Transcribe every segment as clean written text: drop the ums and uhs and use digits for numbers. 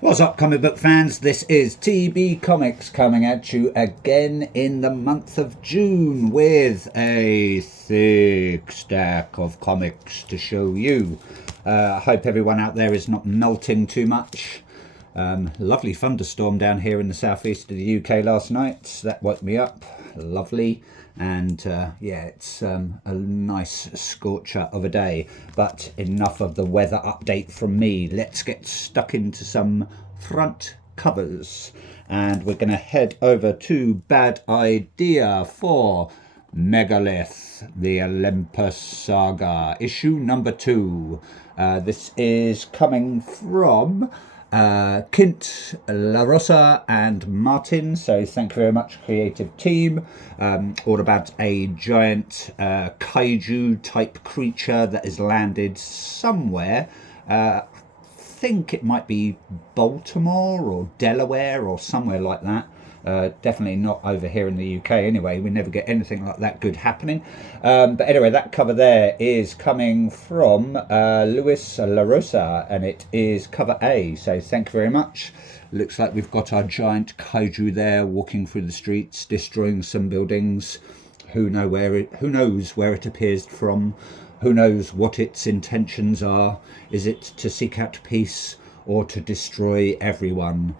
What's up, comic book fans? This is TB Comics coming at you again in the month of June with a thick stack of comics to show you. I hope everyone out there is not melting too much. Lovely thunderstorm down here in the southeast of the UK last night. That woke me up. Lovely. And yeah, it's a nice scorcher of a day. But enough of the weather update from me. Let's get stuck into some front covers. And we're going to head over to Bad Idea for Megalith, the Olympus Saga, issue number 2. This is coming from Kint, LaRosa and Martin, so thank you very much, creative team. All about a giant kaiju type creature that has landed somewhere. I think it might be Baltimore or Delaware or somewhere like that. Definitely not over here in the UK anyway. We never get anything like that good happening. But anyway, that cover there is coming from Luis LaRosa, and it is cover A. So thank you very much. Looks like we've got our giant kaiju there walking through the streets, destroying some buildings. Who knows where it appears from? Who knows what its intentions are? Is it to seek out peace or to destroy everyone?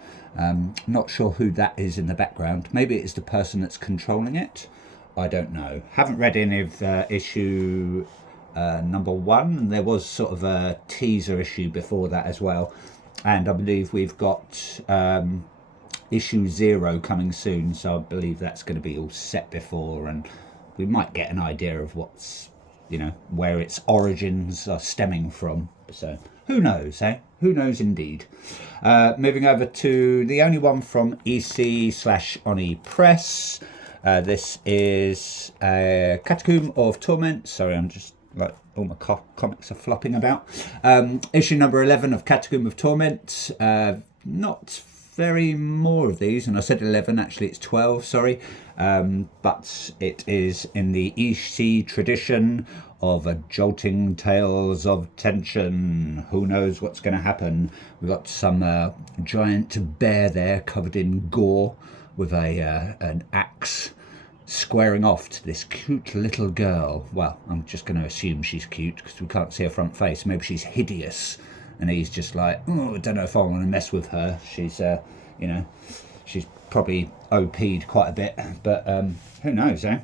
Not sure who that is in the background. Maybe it's the person that's controlling it. I don't know. Haven't read any of issue number 1. There was sort of a teaser issue before that as well. And I believe we've got issue 0 coming soon. So I believe that's going to be all set before. And we might get an idea of what's, where its origins are stemming from. So who knows, eh? Who knows indeed. Moving over to the only one from EC/Oni Press. This is Catacomb of Torment. Sorry, I'm just like all my comics are flopping about. Issue number 11 of Catacomb of Torment. Not very more of these, and I said 11, actually it's 12, sorry. But it is in the EC tradition of a jolting tales of tension. Who knows what's going to happen? We've got some giant bear there covered in gore with an axe squaring off to this cute little girl. Well, I'm just going to assume she's cute because we can't see her front face. Maybe she's hideous. And he's just like, oh, I don't know if I want to mess with her. She's, she's probably OP'd quite a bit. But who knows, eh?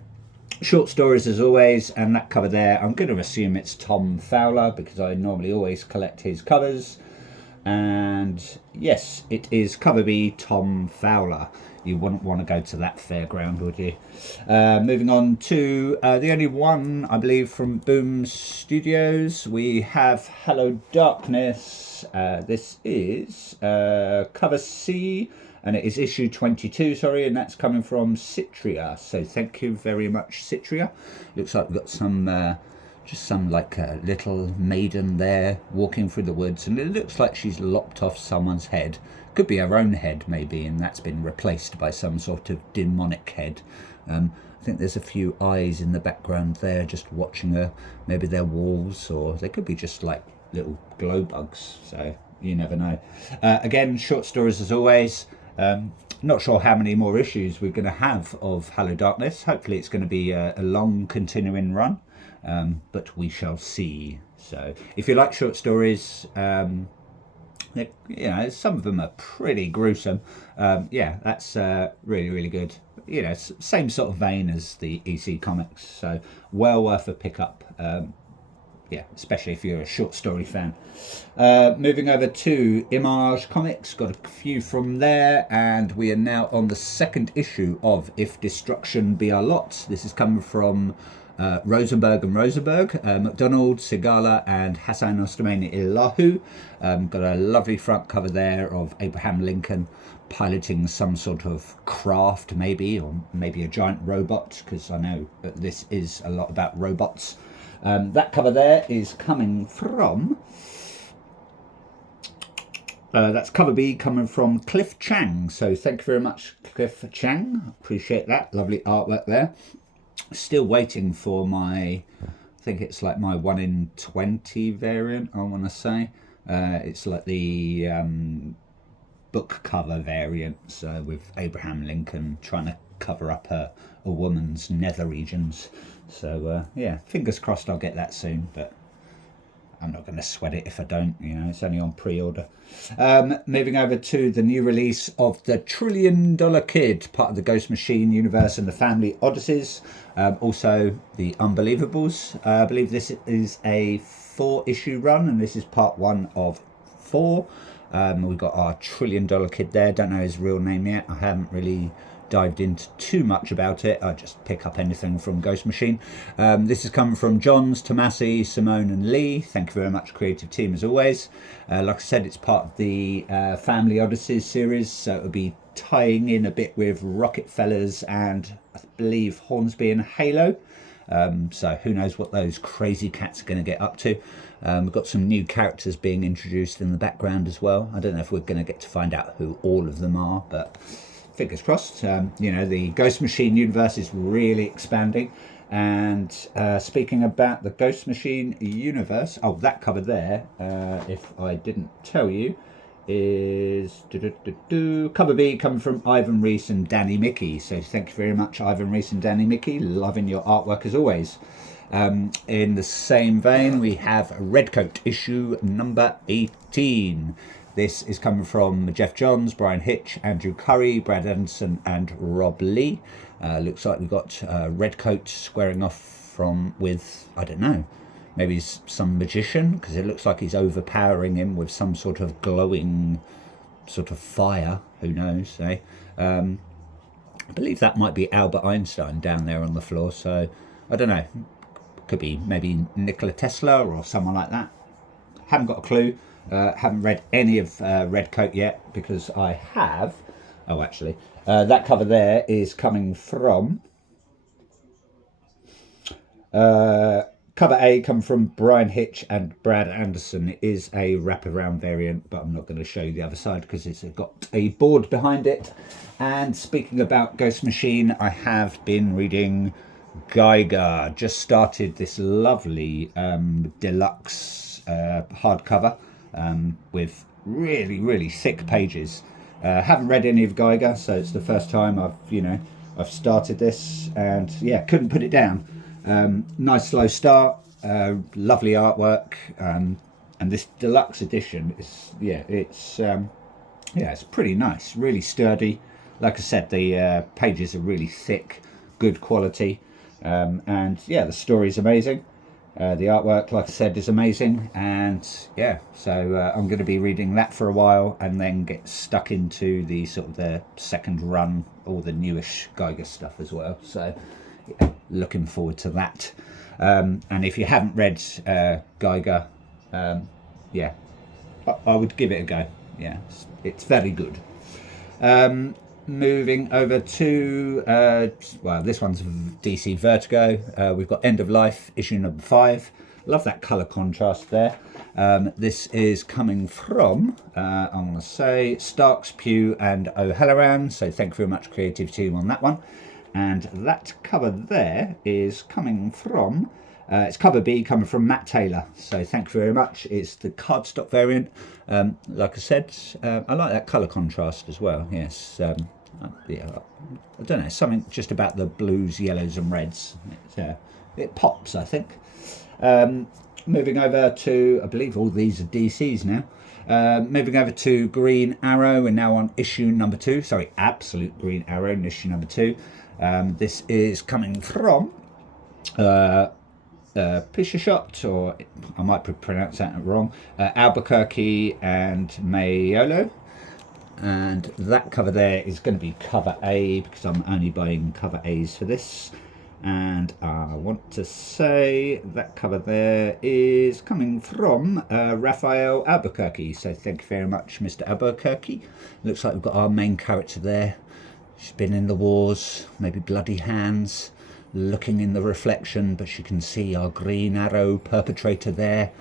Short stories as always. And that cover there, I'm going to assume it's Tom Fowler because I normally always collect his covers. And yes, it is cover B, Tom Fowler. You wouldn't want to go to that fairground, would you? Moving on to the only one, I believe, from Boom Studios. We have Hello Darkness. This is cover C, and it is issue 22, sorry, and that's coming from Citria. So thank you very much, Citria. Looks like we've got some... just some like a little maiden there walking through the woods, and it looks like she's lopped off someone's head. Could be her own head maybe, and that's been replaced by some sort of demonic head. I think there's a few eyes in the background there just watching her. Maybe they're wolves, or they could be just like little glow bugs, so you never know. Again, short stories as always. Not sure how many more issues we're going to have of Hello Darkness. Hopefully it's going to be a long continuing run. But we shall see. So if you like short stories, some of them are pretty gruesome. That's really, really good. Same sort of vein as the EC comics, so well worth a pickup. Especially if you're a short story fan. Moving over to Image Comics, got a few from there, and we are now on the 2nd issue of If Destruction Be Our Lot. This is coming from Rosenberg and Rosenberg, McDonald, Segala and Hassan Ostermain Illahu. Got a lovely front cover there of Abraham Lincoln piloting some sort of craft maybe, or maybe a giant robot, because I know that this is a lot about robots. That cover there is coming from... that's cover B, coming from Cliff Chang. So thank you very much, Cliff Chang. Appreciate that. Lovely artwork there. Still waiting for my, I think it's like my 1 in 20 variant, I want to say. It's like the book cover variant, so with Abraham Lincoln trying to cover up a woman's nether regions. So yeah, fingers crossed I'll get that soon, but I'm not going to sweat it if I don't, you know, it's only on pre-order. Moving over to the new release of The $1 Trillion Kid, part of the Ghost Machine universe and the Family Odysseys. Also, The Unbelievables. I believe this is a 4-issue run, and this is part 1 of 4. We've got our $1 Trillion Kid there. Don't know his real name yet. I haven't really dived into too much about it. I just pick up anything from Ghost Machine. This has come from Johns, Tomasi, Simone and Lee. Thank you very much, creative team, as always. Like I said, it's part of the Family Odysseys series, so it'll be tying in a bit with Rocket Fellas and I believe Hornsby and Halo. So who knows what those crazy cats are going to get up to. We've got some new characters being introduced in the background as well. I don't know if we're going to get to find out who all of them are, but fingers crossed. You know, the Ghost Machine universe is really expanding. And speaking about the Ghost Machine universe, oh, that cover there, if I didn't tell you, is cover B coming from Ivan Reis and Danny Mickey. So thank you very much, Ivan Reis and Danny Mickey. Loving your artwork as always. In the same vein, we have Redcoat issue number 18. This is coming from Jeff Johns, Brian Hitch, Andrew Curry, Brad Anderson and Rob Lee. Looks like we've got Redcoat squaring off with, I don't know, maybe some magician, because it looks like he's overpowering him with some sort of glowing sort of fire. Who knows, eh? I believe that might be Albert Einstein down there on the floor, so I don't know. Could be maybe Nikola Tesla or someone like that. Haven't got a clue. Haven't read any of Redcoat yet, because I have. Oh, actually, that cover there is coming from cover A, come from Brian Hitch and Brad Anderson. It is a wraparound variant, but I'm not going to show you the other side because it's got a board behind it. And speaking about Ghost Machine, I have been reading Geiger. Just started this lovely deluxe hardcover with really thick pages. Haven't read any of Geiger, so it's the first time I've started this, and yeah, couldn't put it down. Nice slow start, lovely artwork, and this deluxe edition is it's pretty nice, really sturdy. Like I said, the pages are really thick, good quality, and yeah, the story's amazing. The artwork, like I said, is amazing, and yeah, so I'm going to be reading that for a while and then get stuck into the sort of the second run, all the newish Geiger stuff as well. So yeah, looking forward to that. And if you haven't read Geiger, yeah, I would give it a go. Yeah, it's very good. Moving over to well, this one's DC Vertigo. We've got End of Life issue number 5. Love that color contrast there. This is coming from I'm going to say Starks, Pugh and O'Halloran, so thank you very much, creative team, on that one. And that cover there is coming from it's cover B, coming from Matt Taylor, so thank you very much. It's the cardstock variant. Like I said, I like that color contrast as well. Yes, yeah, I don't know, something just about the blues, yellows and reds. It pops, I think. Moving over to, I believe all these are DCs now. Moving over to Green Arrow, we're now on issue number 2. Sorry, Absolute Green Arrow, issue number 2. This is coming from Pishershot, or I might pronounce that wrong, Albuquerque and Mayolo. And that cover there is going to be cover A, because I'm only buying cover A's for this. And I want to say that cover there is coming from Raphael Albuquerque. So thank you very much, Mr. Albuquerque. Looks like we've got our main character there. She's been in the wars, maybe bloody hands, looking in the reflection, but she can see our Green Arrow perpetrator there.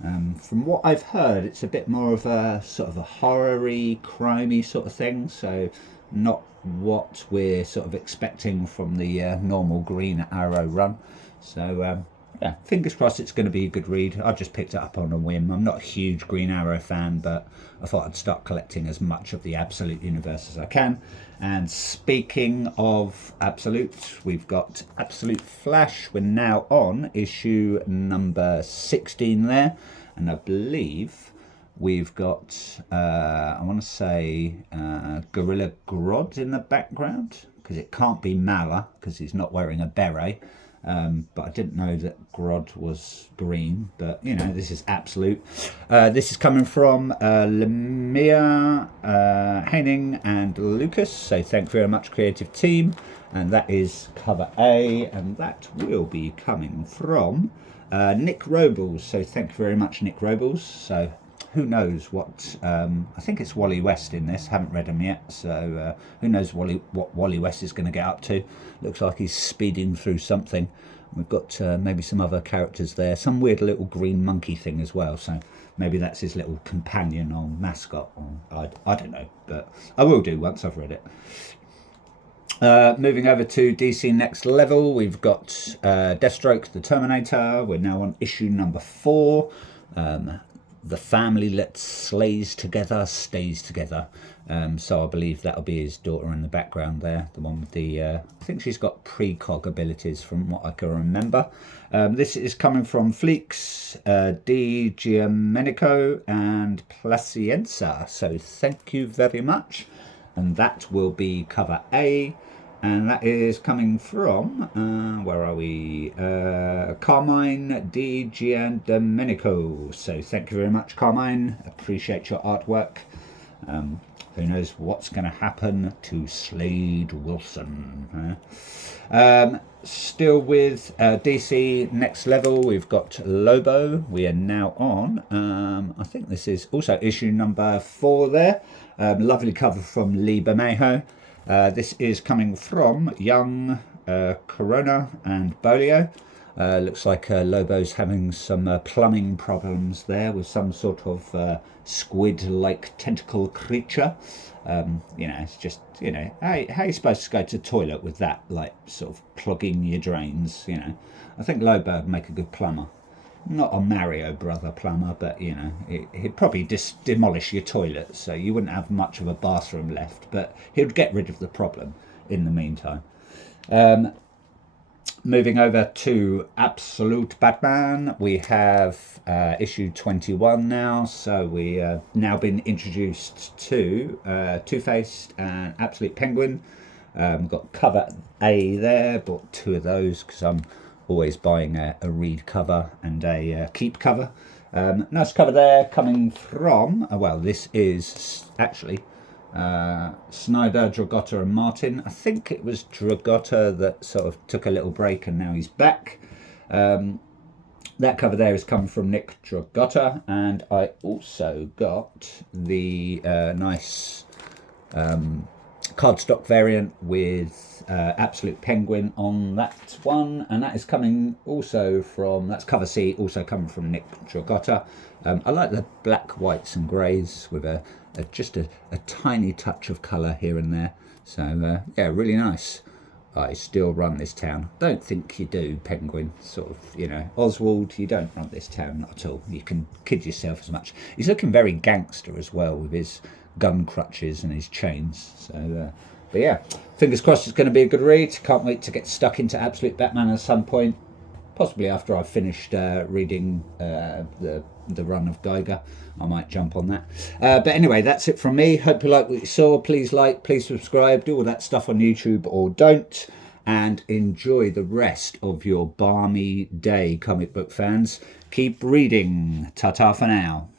From what I've heard, it's a bit more of a sort of a horror-y, crimey sort of thing, so not what we're sort of expecting from the normal Green Arrow run. So yeah, fingers crossed it's going to be a good read. I just picked it up on a whim. I'm not a huge Green Arrow fan, but I thought I'd start collecting as much of the Absolute universe as I can. And speaking of Absolute, we've got Absolute Flash. We're now on issue number 16 there, and I believe we've got, I want to say, Gorilla Grodd in the background, because it can't be Mala, because he's not wearing a beret. But I didn't know that Grodd was green, but you know, this is Absolute. This is coming from Lemire, Henning and Lucas, so thank you very much, creative team. And that is cover A, and that will be coming from Nick Robles, so thank you very much, Nick Robles. So who knows what, I think it's Wally West in this, haven't read him yet, so who knows what Wally West is going to get up to. Looks like he's speeding through something. We've got maybe some other characters there, some weird little green monkey thing as well, so maybe that's his little companion or mascot, or I don't know, but I will do once I've read it. Moving over to DC Next Level, we've got Deathstroke the Terminator. We're now on issue number 4. The family that slays together stays together. So I believe that'll be his daughter in the background there, the one with the, I think she's got precog abilities from what I can remember. This is coming from Fleeks, Di Giamenico and Placienza. So thank you very much. And that will be cover A. And that is coming from, where are we? Carmine Di Giandomenico. So thank you very much, Carmine. Appreciate your artwork. Who knows what's going to happen to Slade Wilson. Still with DC Next Level, we've got Lobo. We are now on, I think this is also issue number 4 there. Lovely cover from Lee Bermejo. This is coming from Young, Corona and Bolio. Looks like Lobo's having some plumbing problems there with some sort of squid-like tentacle creature. You know, it's just, you know, how are you supposed to go to the toilet with that, like, sort of clogging your drains, you know? I think Lobo would make a good plumber. Not a Mario brother plumber, but, you know, he'd probably demolish your toilet, so you wouldn't have much of a bathroom left, but he'd get rid of the problem in the meantime. Moving over to Absolute Batman, we have issue 21 now, so we have now been introduced to Two-Faced and Absolute Penguin. Got cover A there, bought 2 of those because I'm always buying a read cover and a keep cover. Nice cover there coming from, well, this is actually Snyder, Dragotta and Martin. I think it was Dragotta that sort of took a little break and now he's back. That cover there is coming from Nick Dragotta, and I also got the nice cardstock variant with Absolute Penguin on that one, and that is coming also from, that's cover C, also coming from Nick Dragotta. I like the black, whites and greys with just a tiny touch of colour here and there, so yeah, really nice. I still run this town. Don't think you do, Penguin. Sort of, you know, Oswald, you don't run this town, not at all. You can kid yourself as much. He's looking very gangster as well with his gun crutches and his chains. So, but yeah, fingers crossed it's going to be a good read. Can't wait to get stuck into Absolute Batman at some point. Possibly after I've finished reading the run of Geiger, I might jump on that. But anyway, that's it from me. Hope you like what you saw. Please like, please subscribe, do all that stuff on YouTube or don't. And enjoy the rest of your balmy day, comic book fans. Keep reading. Ta-ta for now.